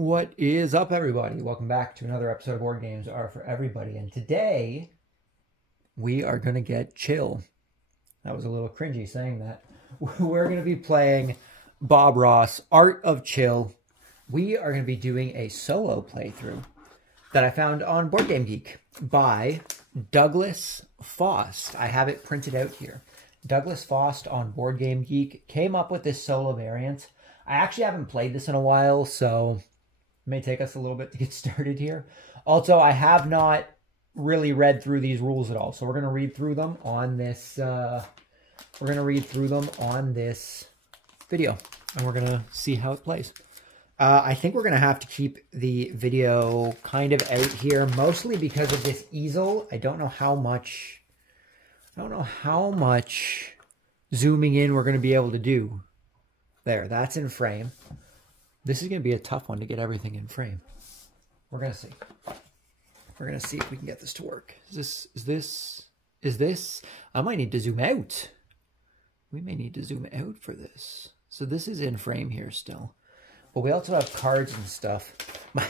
What is up, everybody? Welcome back to another episode of Board Games Are For Everybody. And today, we are going to get chill. That was a little cringy saying that. We're going to be playing Bob Ross, Art of Chill. We are going to be doing a solo playthrough that I found on Board Game Geek by Douglas Foss. I have it printed out here. Douglas Foss on Board Game Geek came up with this solo variant. I actually haven't played this in a while, so it may take us a little bit to get started here. Also, I have not really read through these rules at all, so we're going to read through them on this. Video, and we're going to see how it plays. I think we're going to have to keep the video kind of out here, mostly because of this easel. I don't know how much zooming in we're going to be able to do. There, that's in frame. This is going to be a tough one to get everything in frame. We're going to see. We're going to see if we can get this to work. Is this? I might need to zoom out. We may need to zoom out for this. So this is in frame here still. But we also have cards and stuff.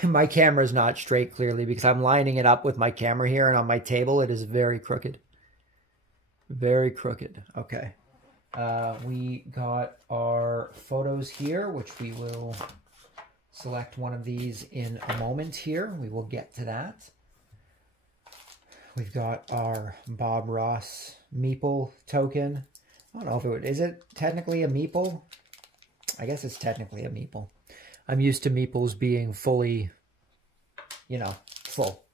My camera is not straight clearly because I'm lining it up with my camera here, and on my table it is very crooked. Very crooked. Okay. We got our photos here, which we will select one of these in a moment here. We will get to that. We've got our Bob Ross meeple token. I don't know if is it technically a meeple? I guess it's technically a meeple. I'm used to meeples being fully, full.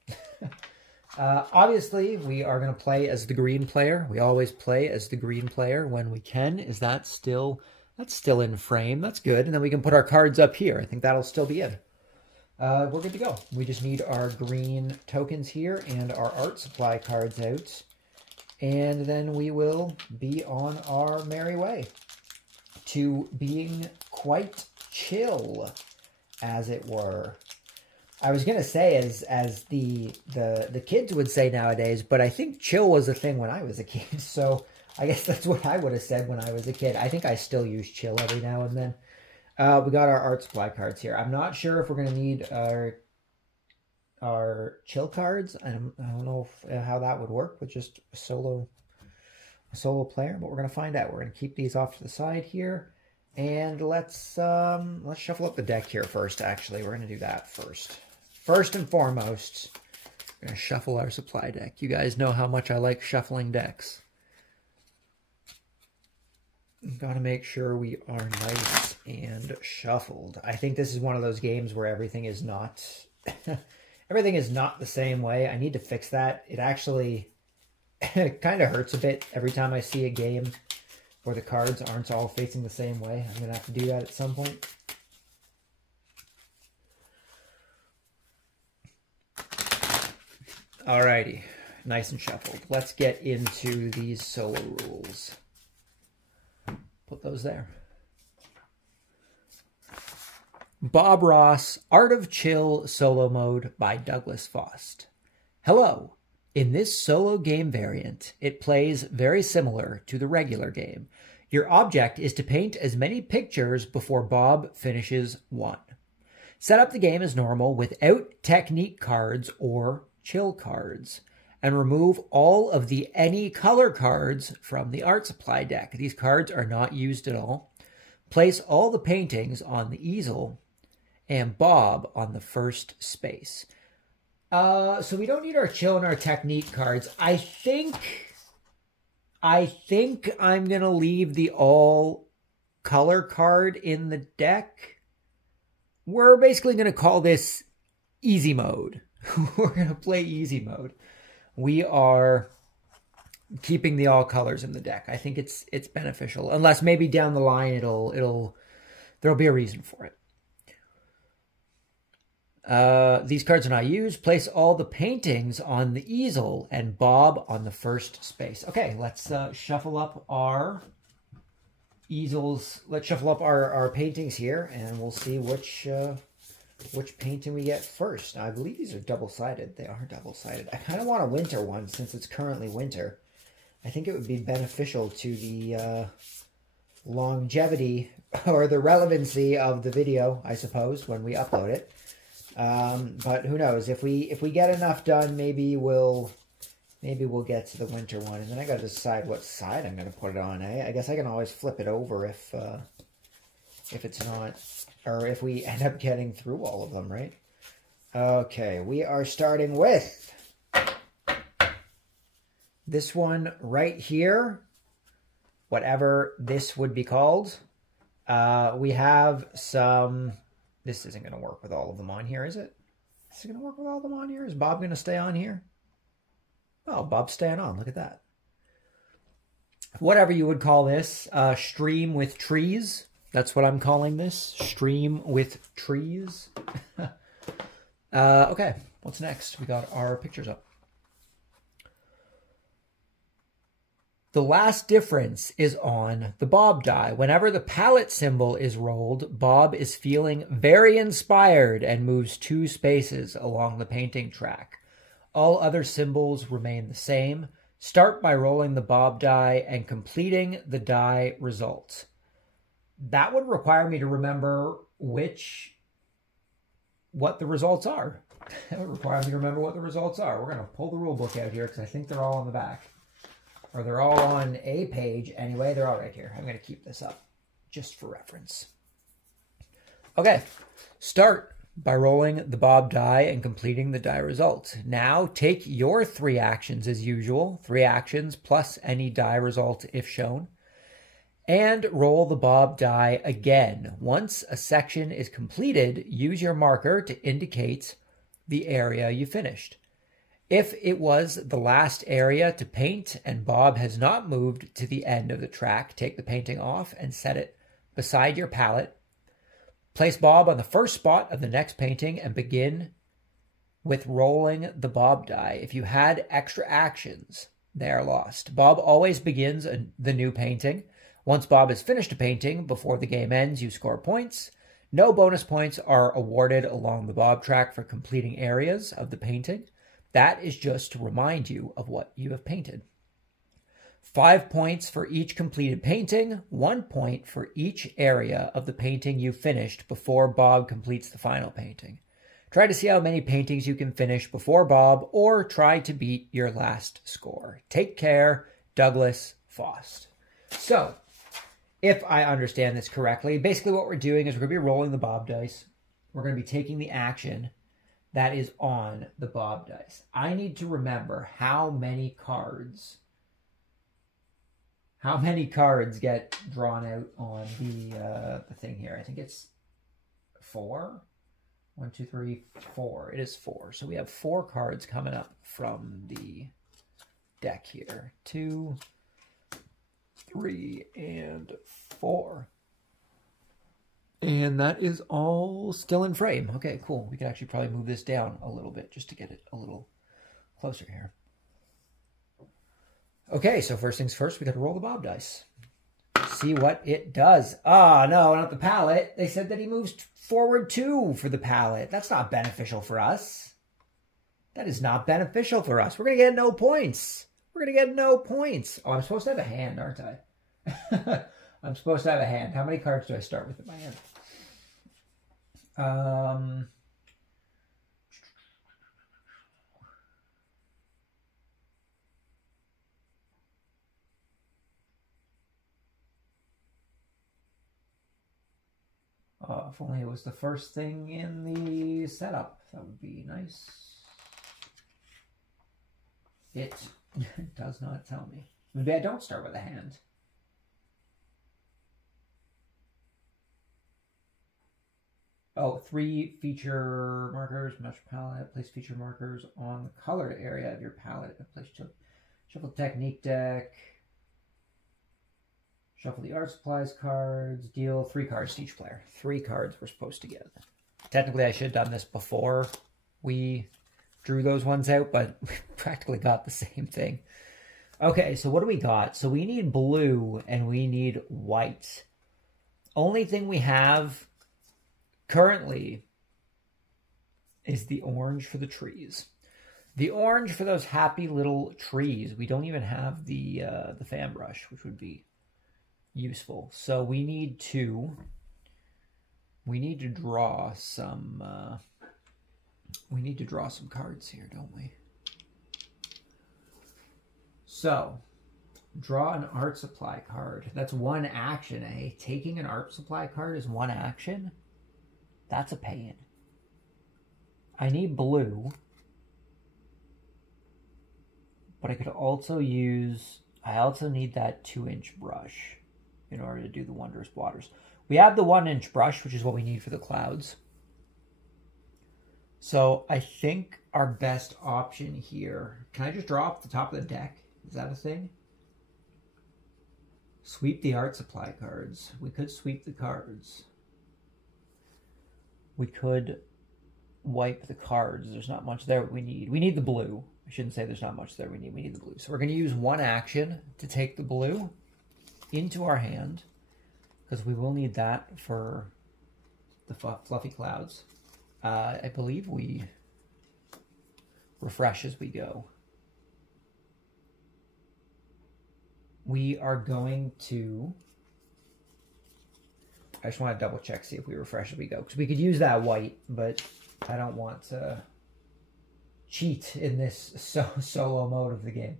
Obviously, we are going to play as the green player. We always play as the green player when we can. Is that still... That's still in frame. That's good. And then we can put our cards up here. I think that'll still be in. We're good to go. We just need our green tokens here and our art supply cards out. And then we will be on our merry way to being quite chill, as it were. I was going to say as the kids would say nowadays, but I think chill was a thing when I was a kid. So I guess that's what I would have said when I was a kid. I think I still use chill every now and then. We got our art supply cards here. I'm not sure if we're going to need our chill cards. I don't know how that would work with just a solo player, but we're going to find out. We're going to keep these off to the side here. And let's shuffle up the deck here first, actually. We're going to do that first. First and foremost, we're going to shuffle our supply deck. You guys know how much I like shuffling decks. Got to make sure we are nice and shuffled. I think this is one of those games where everything is not the same way. I need to fix that. It actually kind of hurts a bit every time I see a game where the cards aren't all facing the same way. I'm going to have to do that at some point. Alrighty, nice and shuffled. Let's get into these solo rules. Put those there. Bob Ross, Art of Chill Solo Mode by Douglas Foss. Hello. In this solo game variant, it plays very similar to the regular game. Your object is to paint as many pictures before Bob finishes one. Set up the game as normal without technique cards or chill cards, and remove all of the any color cards from the art supply deck. These cards are not used at all. Place all the paintings on the easel and Bob on the first space. So we don't need our chill and our technique cards. I think I'm going to leave the all color card in the deck. We're basically going to call this easy mode. We're going to play easy mode. We are keeping the all colors in the deck. I think it's beneficial, unless maybe down the line there'll be a reason for it. These cards are not used. Place all the paintings on the easel and Bob on the first space. Okay, let's shuffle up our easels. Let's shuffle up our paintings here, and we'll see which painting we get first. Now, I believe these are double-sided. They are double-sided. I kind of want a winter one since it's currently winter. I think it would be beneficial to the longevity or the relevancy of the video, I suppose, when we upload it. But who knows? If we get enough done, maybe we'll get to the winter one, and then I got to decide what side I'm going to put it on. I guess I can always flip it over if it's not, or if we end up getting through all of them, right? Okay, we are starting with this one right here, whatever this would be called. We have some, this isn't going to work with all of them on here, is it? Is it going to work with all of them on here? Is Bob going to stay on here? Oh, Bob's staying on. Look at that. Whatever you would call this, stream with trees. That's what I'm calling this. Stream with trees. Okay, what's next? We got our pictures up. The last difference is on the Bob die. Whenever the palette symbol is rolled, Bob is feeling very inspired and moves 2 spaces along the painting track. All other symbols remain the same. Start by rolling the Bob die and completing the die result. That would require me to remember what the results are. That would require me to remember what the results are. We're going to pull the rule book out here because I think they're all on the back. Or they're all on a page anyway. They're all right here. I'm going to keep this up just for reference. Okay, start by rolling the Bob die and completing the die result. Now take your 3 actions as usual, 3 actions plus any die result if shown, and roll the Bob die again. Once a section is completed, use your marker to indicate the area you finished. If it was the last area to paint and Bob has not moved to the end of the track, take the painting off and set it beside your palette. Place Bob on the first spot of the next painting and begin with rolling the Bob die. If you had extra actions, they are lost. Bob always begins the new painting. Once Bob has finished a painting, before the game ends, you score points. No bonus points are awarded along the Bob track for completing areas of the painting. That is just to remind you of what you have painted. 5 points for each completed painting, 1 point for each area of the painting you finished before Bob completes the final painting. Try to see how many paintings you can finish before Bob, or try to beat your last score. Take care, Douglas Foss. So, if I understand this correctly, basically what we're doing is we're going to be rolling the Bob dice. We're going to be taking the action that is on the Bob dice. I need to remember how many cards get drawn out on the thing here. I think it's 4. 1, 2, 3, 4. It is 4. So we have 4 cards coming up from the deck here. 2, 3, and 4. And that is all still in frame. Okay, cool. We can actually probably move this down a little bit just to get it a little closer here. Okay, so first things first, we got to roll the Bob dice. See what it does. Ah, no, not the palette. They said that he moves forward 2 for the palette. That's not beneficial for us. That is not beneficial for us. We're going to get no points. We're going to get no points. Oh, I'm supposed to have a hand, aren't I? I'm supposed to have a hand. How many cards do I start with in my hand? If only it was the first thing in the setup. That would be nice. It does not tell me. Maybe I don't start with a hand. Oh, 3 feature markers, mesh palette, place feature markers on the colored area of your palette, and place shuffle technique deck, shuffle the art supplies cards, deal 3 cards to each player. 3 cards we're supposed to get. Technically, I should have done this before we drew those ones out, but we practically got the same thing. Okay, so what do we got? So we need blue and we need white. Only thing we have currently is the orange for the trees. The orange for those happy little trees. We don't even have the fan brush, which would be useful. So we need to draw some cards here, don't we? So draw an art supply card. That's one action, eh? Taking an art supply card is one action. That's a pain. I need blue, but I could also use, I also need that 2-inch brush in order to do the Wondrous Waters. We have the 1-inch brush, which is what we need for the clouds. So I think our best option here, can I just draw off the top of the deck? Is that a thing? Sweep the art supply cards. We could sweep the cards. We could wipe the cards. There's not much there we need. We need the blue. I shouldn't say there's not much there we need. We need the blue. So we're going to use one action to take the blue into our hand, because we will need that for the fluffy clouds. I believe we refresh as we go. We are going to, I just want to double check, see if we refresh as we go, because we could use that white, but I don't want to cheat in this solo mode of the game.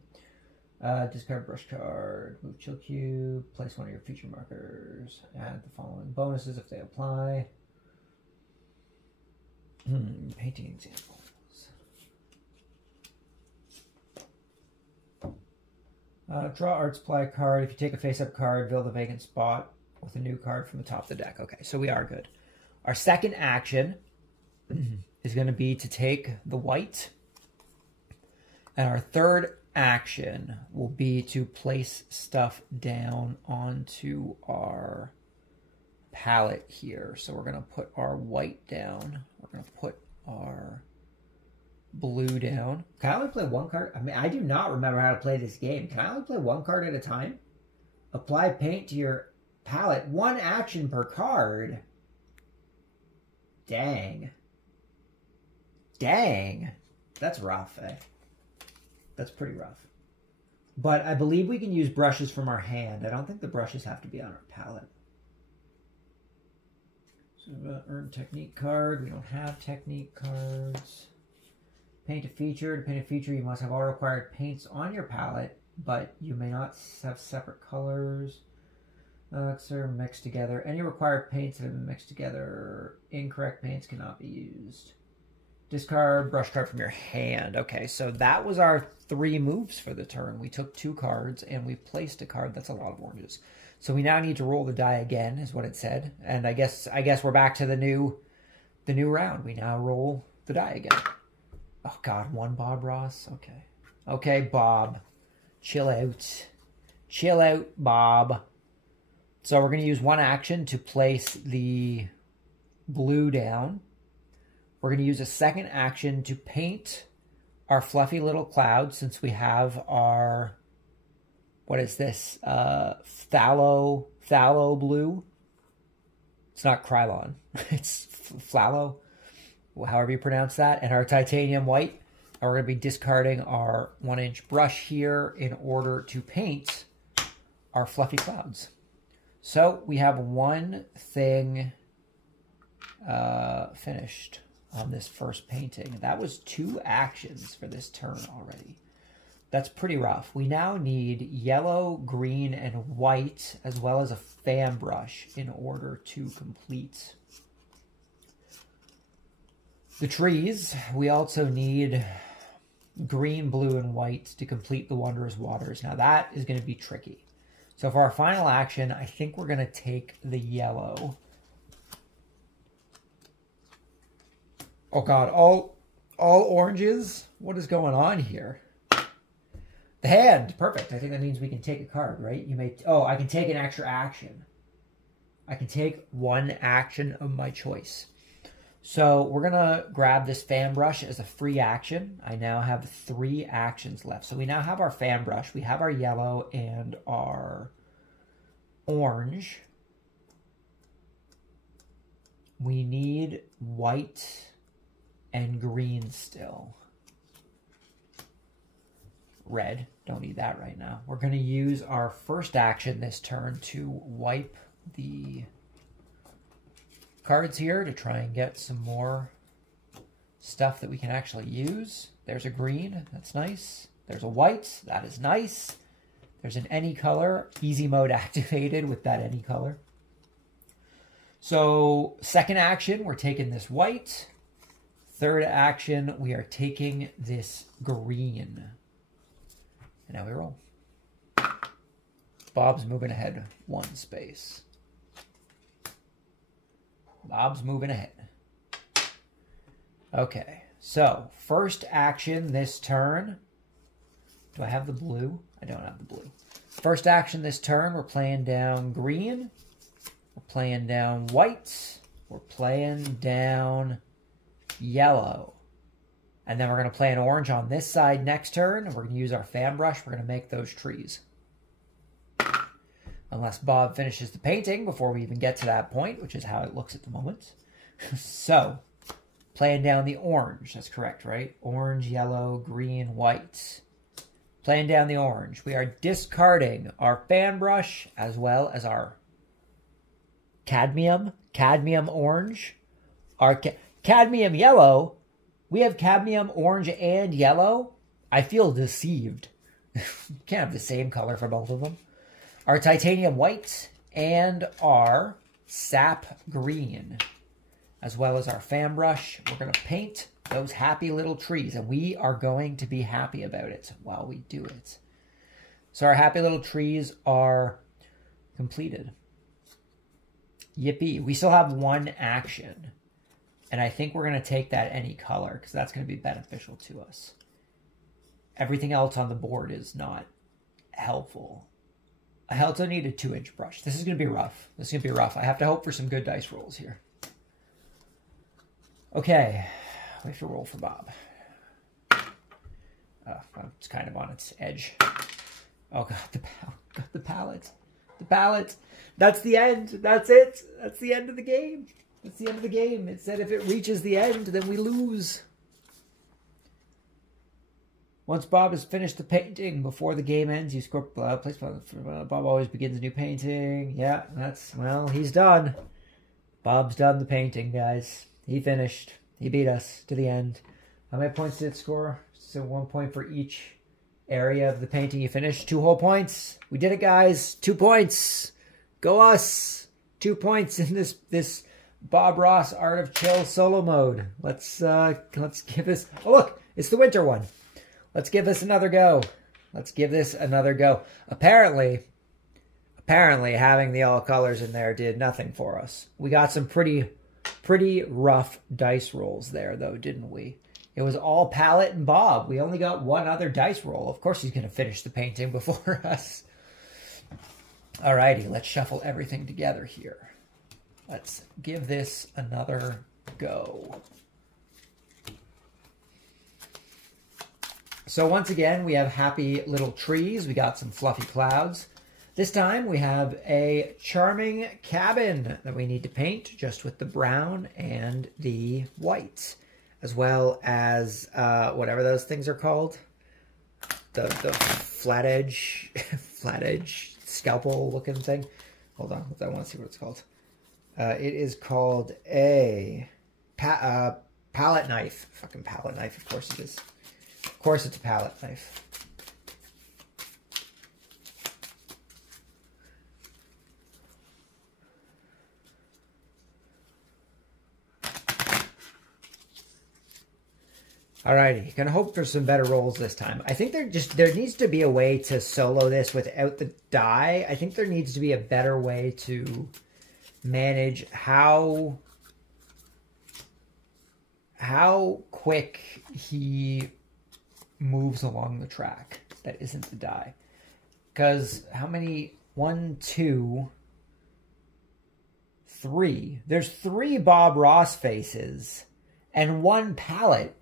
Discard brush card, move chill cube, place one of your feature markers, add the following bonuses if they apply. Painting examples. Draw art supply card. If you take a face-up card, fill the vacant spot with a new card from the top of the deck. Okay, so we are good. Our second action is going to be to take the white. And our third action will be to place stuff down onto our palette here. So we're going to put our white down. We're going to put our blue down. Can I only play one card? I mean, I do not remember how to play this game. Can I only play one card at a time? Apply paint to your palette. One action per card. Dang. Dang. That's rough, eh? That's pretty rough. But I believe we can use brushes from our hand. I don't think the brushes have to be on our palette. So earn technique card. We don't have technique cards. Paint a feature. To paint a feature, you must have all required paints on your palette, but you may not have separate colors. Are mixed together. Any required paints that have been mixed together, incorrect paints cannot be used. Discard brush card from your hand. Okay, so that was our 3 moves for the turn. We took 2 cards and we placed a card. That's a lot of oranges. So we now need to roll the die again, is what it said. And I guess we're back to the new round. We now roll the die again. Oh God, 1 Bob Ross. Okay. Okay, Bob. Chill out. Chill out, Bob. So we're going to use one action to place the blue down. We're going to use a second action to paint our fluffy little cloud, since we have our, what is this? Phthalo blue. It's not Krylon. It's Phthalo, however you pronounce that. And our titanium white. And we're going to be discarding our 1-inch brush here in order to paint our fluffy clouds. So we have one thing finished on this first painting. That was 2 actions for this turn already. That's pretty rough. We now need yellow, green, and white, as well as a fan brush in order to complete the trees. We also need green, blue, and white to complete the Wondrous Waters. Now that is going to be tricky. So for our final action, I think we're going to take the yellow. Oh God, all oranges? What is going on here? The hand, perfect. I think that means we can take a card, right? You may, oh, I can take an extra action. I can take 1 action of my choice. So we're going to grab this fan brush as a free action. I now have 3 actions left. So we now have our fan brush. We have our yellow and our orange. We need white and green still. red. Don't need that right now. We're going to use our first action this turn to wipe the cards here to try and get some more stuff that we can actually use. There's a green. That's nice. There's a white. That is nice. There's an any color. Easy mode activated with that any color. So second action, we're taking this white. Third action, we are taking this green. And now we roll. Bob's moving ahead 1 space. Bob's moving ahead. Okay, so first action this turn. Do I have the blue? I don't have the blue. First action this turn, we're playing down green. We're playing down white. We're playing down yellow. And then we're going to play an orange on this side next turn. And we're going to use our fan brush. We're going to make those trees. Unless Bob finishes the painting before we even get to that point, which is how it looks at the moment. So, playing down the orange. That's correct, right? Orange, yellow, green, white. Playing down the orange. We are discarding our fan brush as well as our cadmium orange. Our cadmium yellow. We have cadmium orange and yellow. I feel deceived. Can't have the same color for both of them. Our titanium white and our sap green, as well as our fan brush. We're going to paint those happy little trees, and we are going to be happy about it while we do it. So our happy little trees are completed. Yippee. We still have 1 action. And I think we're going to take that any color because that's going to be beneficial to us. Everything else on the board is not helpful. I also need a 2-inch brush. This is going to be rough. This is going to be rough. I have to hope for some good dice rolls here. Okay. We have to roll for Bob. Well, it's kind of on its edge. Oh, God, the palette. The palette. That's the end. That's it. That's the end of the game. That's the end of the game. It said if it reaches the end, then we lose. Once Bob has finished the painting before the game ends, you score place. Bob always begins a new painting. Yeah, well, he's done. Bob's done the painting, guys. He finished. He beat us to the end. How many points did it score? So 1 point for each area of the painting you finished. 2 whole points. We did it, guys. 2 points. Go us. 2 points in this Bob Ross Art of Chill solo mode. Let's give this. Oh, look, it's the winter one. Let's give this another go. Let's give this another go. Apparently having the all colors in there did nothing for us. We got some pretty rough dice rolls there, though, didn't we? It was all Palette and Bob. We only got 1 other dice roll. Of course he's going to finish the painting before us. Alrighty, let's shuffle everything together here. Let's give this another go. So once again, we have happy little trees. We got some fluffy clouds. This time we have a charming cabin that we need to paint just with the brown and the white, as well as whatever those things are called. The flat edge scalpel looking thing. Hold on, I want to see what it's called. It is called a palette knife. Fucking palette knife, of course it is. Of course it's a palette knife. Alrighty, gonna hope for some better rolls this time. I think there needs to be a way to solo this without the die. I think there needs to be a better way to manage how quick he moves along the track that isn't the die. Because how many? 1, 2, 3. There's 3 Bob Ross faces and 1 palette.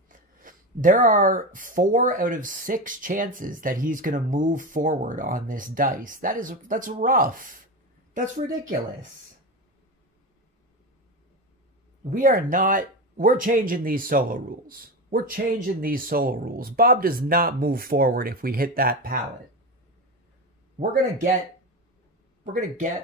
There are 4 out of 6 chances that he's going to move forward on this dice. That's rough. That's ridiculous. We're changing these solo rules. we're changing these solo rules. Bob does not move forward if we hit that pallet. We're gonna get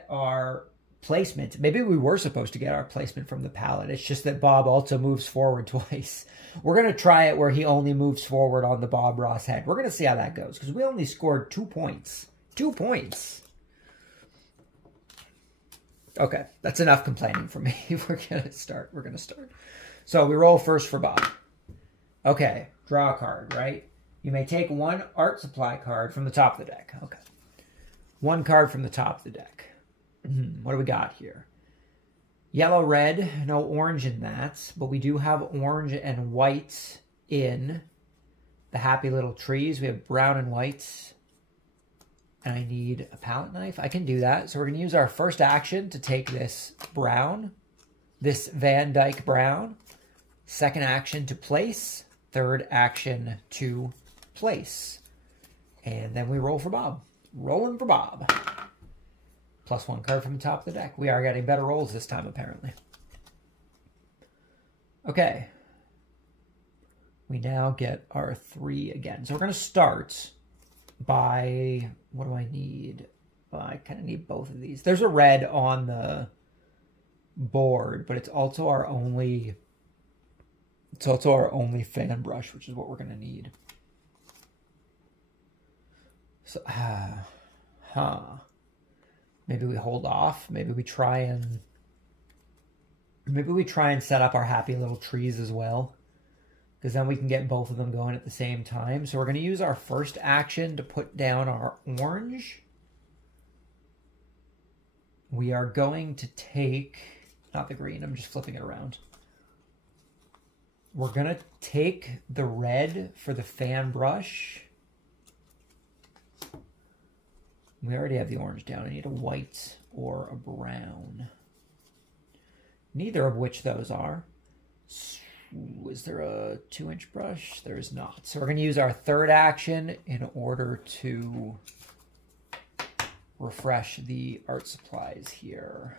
our placement. Maybe we were supposed to get our placement from the pallet. It's just that Bob also moves forward twice. We're gonna try it where he only moves forward on the Bob Ross head. We're gonna see how that goes because we only scored 2 points. 2 points. Okay, that's enough complaining for me. We're gonna start. So we roll first for Bob. Okay, draw a card, right? You may take 1 art supply card from the top of the deck. Okay. 1 card from the top of the deck. What do we got here? Yellow, red, no orange in that, but we do have orange and white in the Happy Little Trees. We have brown and white. And I need a palette knife. I can do that. So we're going to use our first action to take this brown, this Van Dyke brown. Second action to place. Third action to place. And then we roll for Bob. Rolling for Bob. +1 card from the top of the deck. We are getting better rolls this time, apparently. Okay. We now get our 3 again. So we're going to start by, what do I need? I kind of need both of these. There's a red on the board, but it's also our only fan brush, which is what we're going to need. So, maybe we hold off. Maybe we try and set up our Happy Little Trees as well, because then we can get both of them going at the same time. So we're going to use our first action to put down our orange. We are going to take, not the green, I'm just flipping it around. We're going to take the red for the fan brush. We already have the orange down. I need a white or a brown. Neither of which those are. Is there a 2-inch brush? There is not. So we're going to use our third action in order to refresh the art supplies here.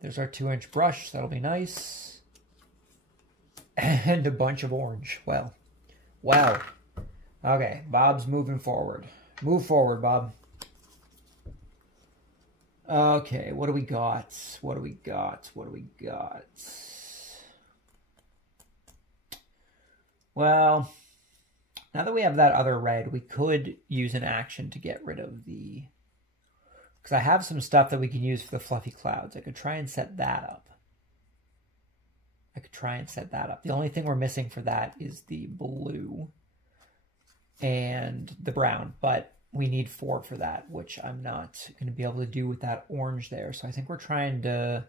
There's our 2-inch brush. That'll be nice. And a bunch of orange. Well. Okay, Bob's moving forward. Move forward, Bob. Okay, what do we got? Well, now that we have that other red, we could use an action to get rid of the... Because I have some stuff that we can use for the fluffy clouds. I could try and set that up. The only thing we're missing for that is the blue and the brown, but we need 4 for that, which I'm not going to be able to do with that orange there. So I think we're trying to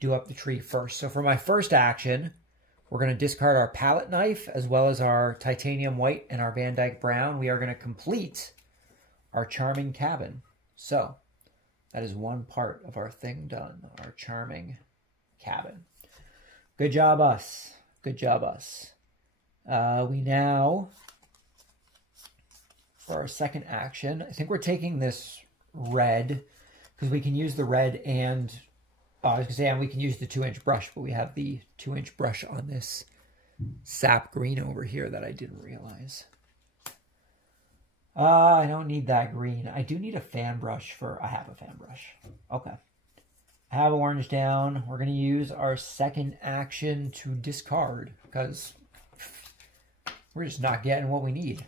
do up the tree first. So for my first action, we're going to discard our palette knife as well as our titanium white and our Van Dyke brown. We are going to complete our charming cabin. So that is one part of our thing done, our charming cabin. Good job, us. We now... For our second action, I think we're taking this red because we can use the red and I was going to say, and we can use the 2-inch brush, but we have the 2-inch brush on this sap green over here that I didn't realize. I don't need that green. I do need a fan brush I have a fan brush. Okay. I have orange down. We're going to use our second action to discard because we're just not getting what we need.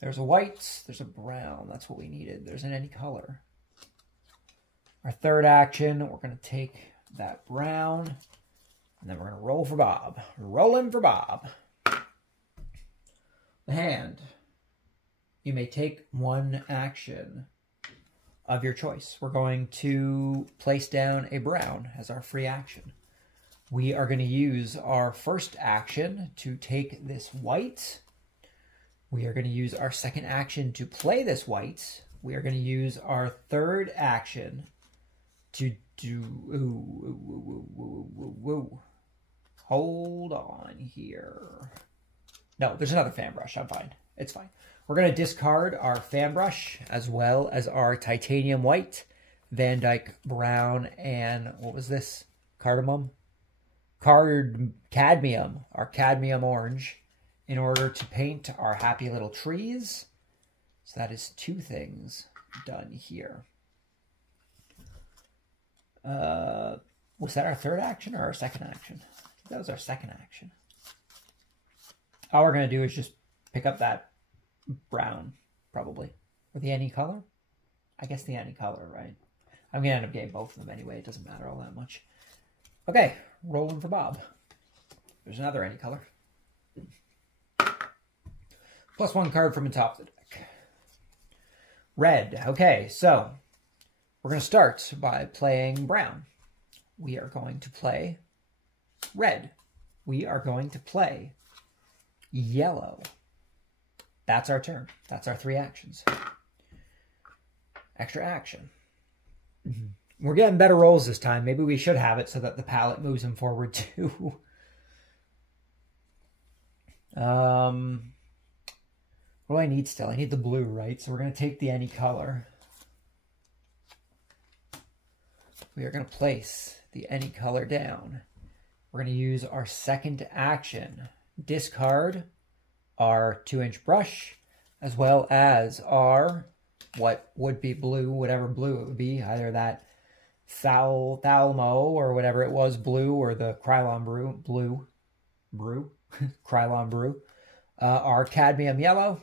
There's a white, there's a brown. That's what we needed. There isn't any color. Our third action, we're going to take that brown, and then we're going to roll for Bob. Rolling for Bob. The hand. You may take 1 action of your choice. We're going to place down a brown as our free action. We are going to use our first action to take this white. We are going to use our second action to play this white. We are going to use our third action to do... Hold on here. No, there's another fan brush. I'm fine. It's fine. We're going to discard our fan brush as well as our titanium white, Van Dyke brown, and what was this? cadmium, our cadmium orange, in order to paint our happy little trees. So that is 2 things done here. Was that our third action or our second action? I think that was our second action. All we're going to do is just pick up that brown, probably. Or the any color? I guess the any color, right? I'm going to end up getting both of them anyway. It doesn't matter all that much. Okay, rolling for Bob. There's another any color. +1 card from the top of the deck. Red. Okay, so we're going to start by playing brown. We are going to play red. We are going to play yellow. That's our turn. That's our 3 actions. Extra action. We're getting better rolls this time. Maybe we should have it so that the palette moves them forward too. What do I need still? I need the blue, right? So we're going to take the any color. We are going to place the any color down. We're going to use our second action. Discard our 2-inch brush, as well as our, what would be blue, whatever blue it would be, either that Thalmo or whatever it was, blue, or the Krylon brew, Krylon brew, our cadmium yellow,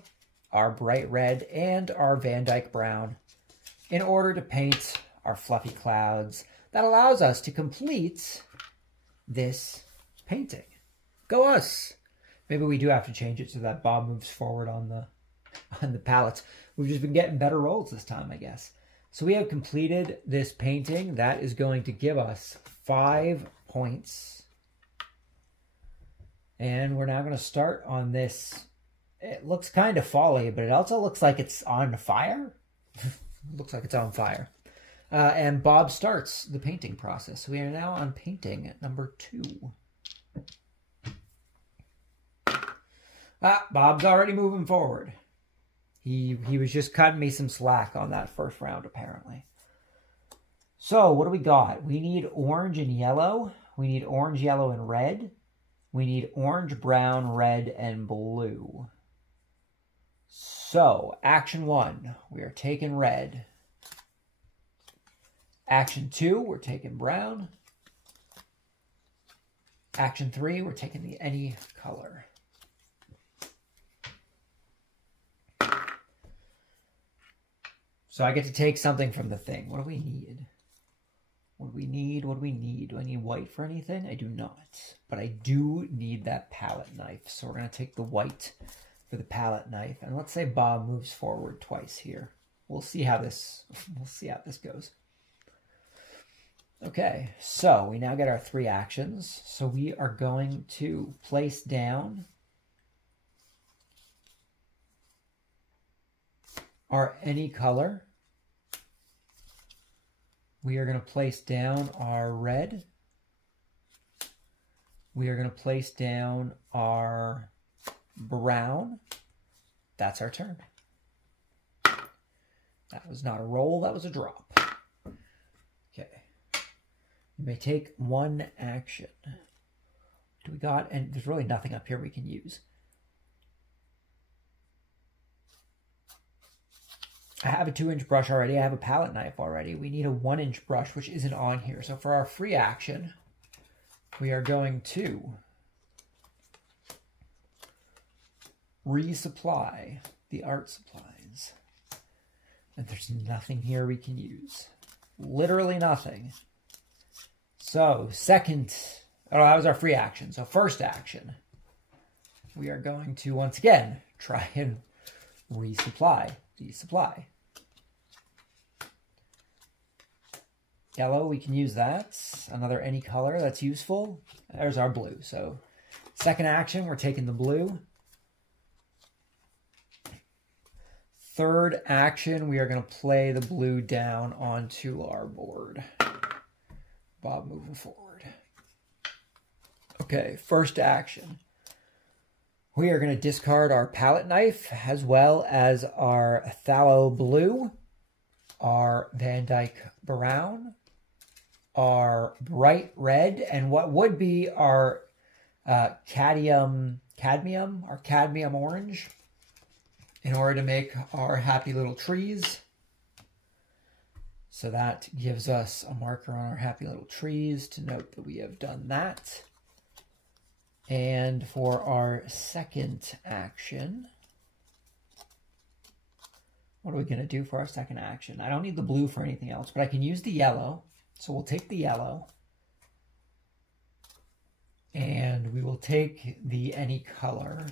our bright red, and our Van Dyke brown, in order to paint our fluffy clouds. That allows us to complete this painting. Go us! Maybe we do have to change it so that Bob moves forward on the palettes. We've just been getting better rolls this time, I guess. So we have completed this painting. That is going to give us 5 points. And we're now going to start on this. It looks kind of folly, but it also looks like it's on fire. Looks like it's on fire. And Bob starts the painting process. We are now on painting number 2. Bob's already moving forward. He was just cutting me some slack on that first round, apparently. So, what do we got? We need orange and yellow. We need orange, yellow, and red. We need orange, brown, red, and blue. So, action 1, we are taking red. Action 2, we're taking brown. Action 3, we're taking the any color. So I get to take something from the thing. What do we need? What do we need? What do we need? Do I need white for anything? I do not. But I do need that palette knife. So we're going to take the white for the palette knife. And let's say Bob moves forward twice here. We'll see how this goes. Okay, so we now get our 3 actions. So we are going to place down our any color. We are going to place down our red. We are going to place down our brown. That's our turn. That was not a roll, that was a drop. Okay. You may take 1 action. Do we got, and there's really nothing up here we can use. I have a 2-inch brush already. I have a palette knife already. We need a 1-inch brush, which isn't on here. So for our free action, we are going to resupply the art supplies. And there's nothing here we can use. Literally nothing. So that was our free action. So first action, we are going to, once again, try and resupply the supply. Yellow, we can use that. Another any color, that's useful. There's our blue. So second action, we're taking the blue. Third action, we are going to play the blue down onto our board. Bob moving forward. Okay, first action. We are going to discard our palette knife as well as our phthalo blue, our Van Dyke brown, our bright red and what would be our cadmium orange in order to make our happy little trees. So that gives us a marker on our happy little trees to note that we have done that. And for our second action, what are we going to do for our second action? I don't need the blue for anything else, but I can use the yellow. So we'll take the yellow. And we will take the any color.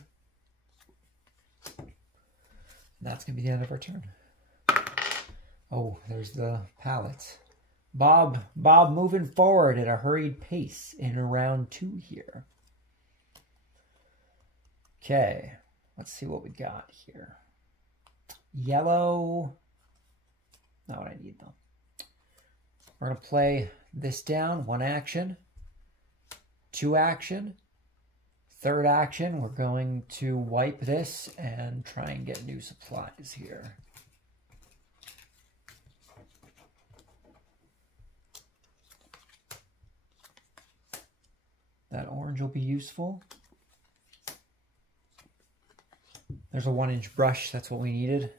And that's going to be the end of our turn. Oh, there's the palette. Bob moving forward at a hurried pace in round 2 here. Okay, let's see what we got here. Yellow, not what I need though. We're going to play this down, 1 action, 2 action, 3rd action. We're going to wipe this and try and get new supplies here. That orange will be useful. There's a 1-inch brush. That's what we needed.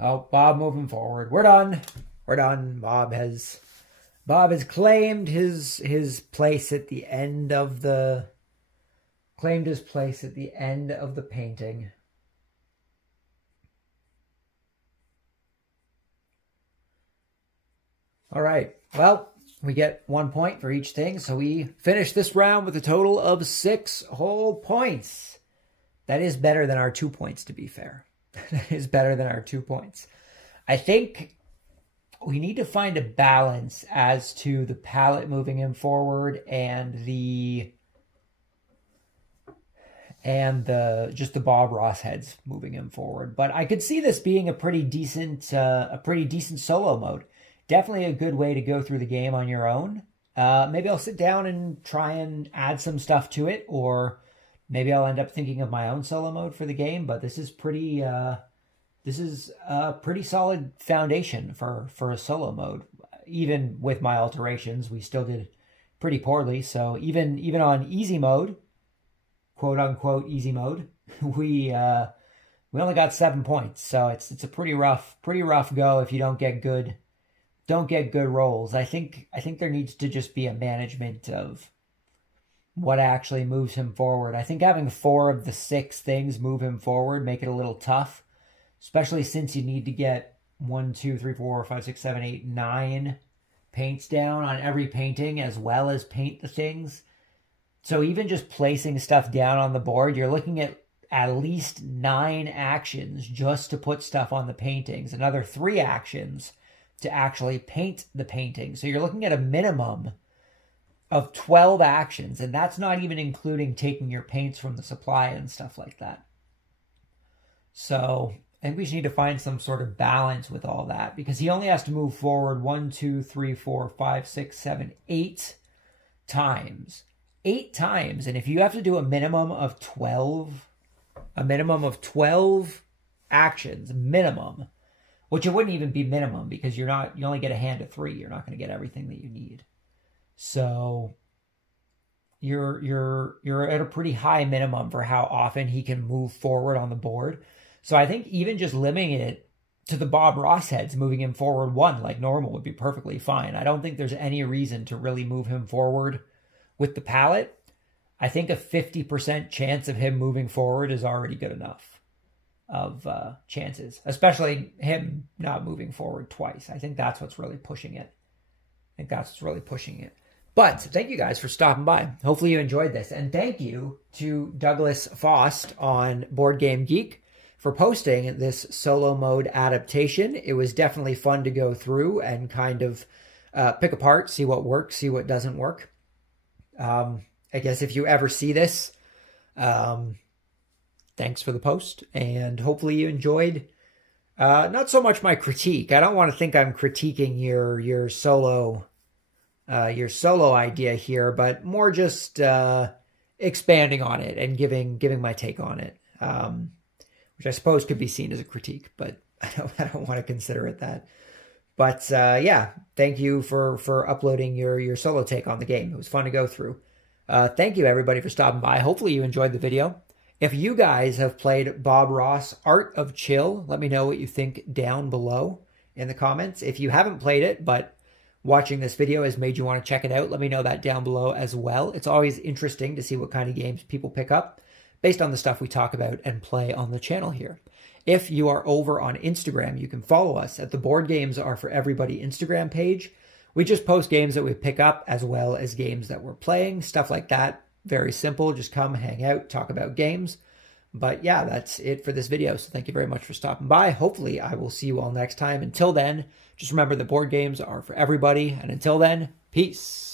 Oh, Bob moving forward. We're done. We're done. Bob has claimed his place at the end of the painting. All right. Well, we get 1 point for each thing, so we finish this round with a total of 6 whole points. That is better than our 2 points, to be fair. That is better than our 2 points. I think we need to find a balance as to the palette moving him forward and just the Bob Ross heads moving him forward. But I could see this being a pretty decent solo mode. Definitely a good way to go through the game on your own. Maybe I'll sit down and try and add some stuff to it, or maybe I'll end up thinking of my own solo mode for the game. But this is a pretty solid foundation for a solo mode. Even with my alterations, we still did pretty poorly. So even on easy mode, quote unquote easy mode, we only got 7 points. So it's a pretty rough go if you don't get good rolls. I think there needs to just be a management of what actually moves him forward. I think having 4 of the 6 things move him forward make it a little tough, especially since you need to get 1, 2, 3, 4, 5, 6, 7, 8, 9 paints down on every painting, as well as paint the things. So even just placing stuff down on the board, you're looking at least 9 actions just to put stuff on the paintings, another 3 actions to actually paint the painting. So you're looking at a minimum of 12 actions, and that's not even including taking your paints from the supply and stuff like that. So I think we should need to find some sort of balance with all that, because he only has to move forward 1, 2, 3, 4, 5, 6, 7, 8 times. 8 times. And if you have to do a minimum of 12 actions, minimum, which it wouldn't even be minimum because you only get a hand of 3. You're not going to get everything that you need. So you're at a pretty high minimum for how often he can move forward on the board. So I think even just limiting it to the Bob Ross heads, moving him forward 1 like normal would be perfectly fine. I don't think there's any reason to really move him forward with the palette. I think a 50% chance of him moving forward is already good enough of chances, especially him not moving forward twice. I think that's what's really pushing it. But thank you guys for stopping by. Hopefully you enjoyed this. And thank you to Douglas Foss on Board Game Geek for posting this solo mode adaptation. It was definitely fun to go through and kind of pick apart, see what works, see what doesn't work. I guess if you ever see this, thanks for the post, and hopefully you enjoyed not so much my critique. I don't want to think I'm critiquing your solo idea here, but more just expanding on it and giving my take on it, which I suppose could be seen as a critique, but I don't want to consider it that. But yeah, thank you for uploading your solo take on the game. It was fun to go through. Thank you, everybody, for stopping by. Hopefully you enjoyed the video. If you guys have played Bob Ross Art of Chill, let me know what you think down below in the comments. If you haven't played it, but watching this video has made you want to check it out, let me know that down below as well. It's always interesting to see what kind of games people pick up based on the stuff we talk about and play on the channel here. If you are over on Instagram, you can follow us at the Board Games Are For Everybody Instagram page. We just post games that we pick up as well as games that we're playing, stuff like that. Very simple. Just come, hang out, talk about games. But yeah, that's it for this video. So thank you very much for stopping by. Hopefully I will see you all next time. Until then, just remember the board games are for everybody. And until then, peace.